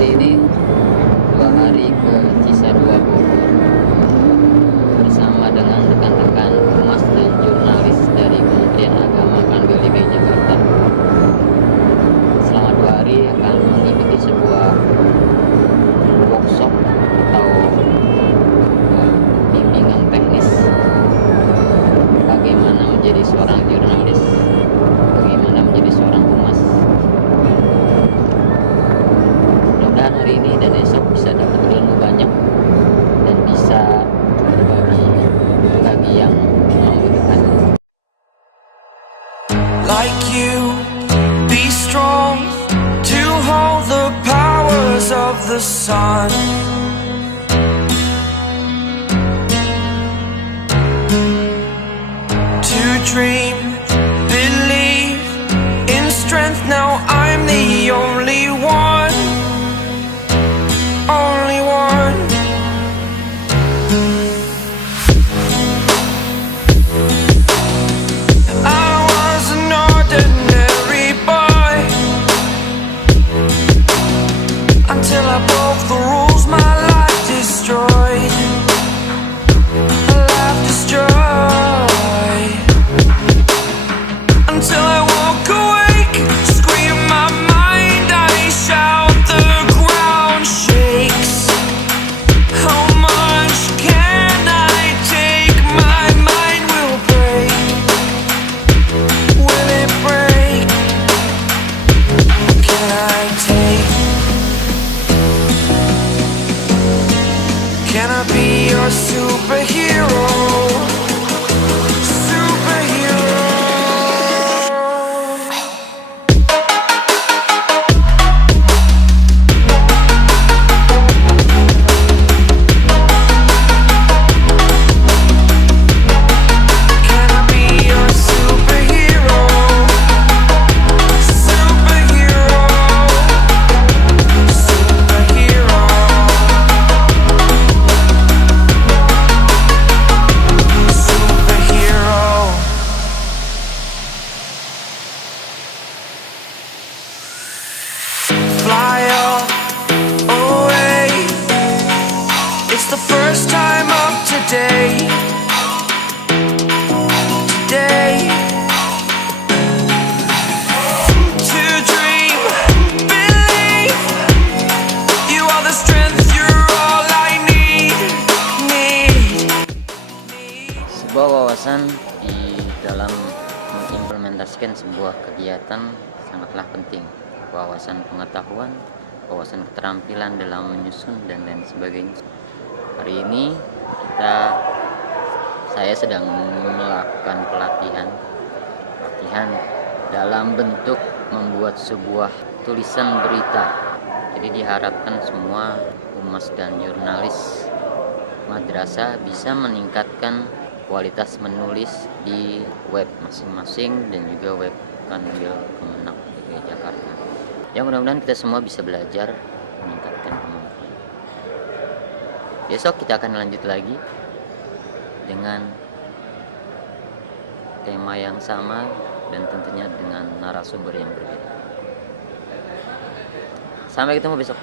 hari ini 2 hari ke Cisarua, Bogor bersama dengan rekan-rekan humas dan jurnalis dari Kementerian Agama Kanwil DKI Jakarta. Selama 2 hari akan mengikuti sebuah workshop atau bimbingan teknis bagaimana menjadi seorang jurnalis, bagaimana menjadi seorang humas. Mudah-mudahan hari ini dan esok bisa dapat ilmu banyak dan bisa berbagi bagi yang membutuhkan. Like you, be strong to hold the powers of the sun. To dream, believe in strength. Now I'm the only one, only one. I was an ordinary boy until I broke the rules. My life destroyed, life destroyed. Until I walk awake, scream my mind, I shout, the ground shakes. How much can I take? My mind will break. Will it break? Can I take? Can I be your superhero? Superhero. Can I be your superhero? Superhero. Superhero. Superhero. Fly away. It's the first time of today. Today. To dream, believe. You are the strength, you're all I need. Sebuah wawasan di dalam mengimplementasikan sebuah kegiatan sangatlah penting. Wawasan pengetahuan, wawasan keterampilan dalam menyusun dan lain sebagainya. Hari ini saya sedang melakukan pelatihan dalam bentuk membuat sebuah tulisan berita. Jadi diharapkan semua humas dan jurnalis madrasah bisa meningkatkan kualitas menulis di web masing-masing dan juga web Kanwil Kemenag DKI Jakarta. Ya, mudah-mudahan kita semua bisa belajar meningkatkan kemampuan. Besok kita akan lanjut lagi dengan tema yang sama dan tentunya dengan narasumber yang berbeda. Sampai ketemu besok.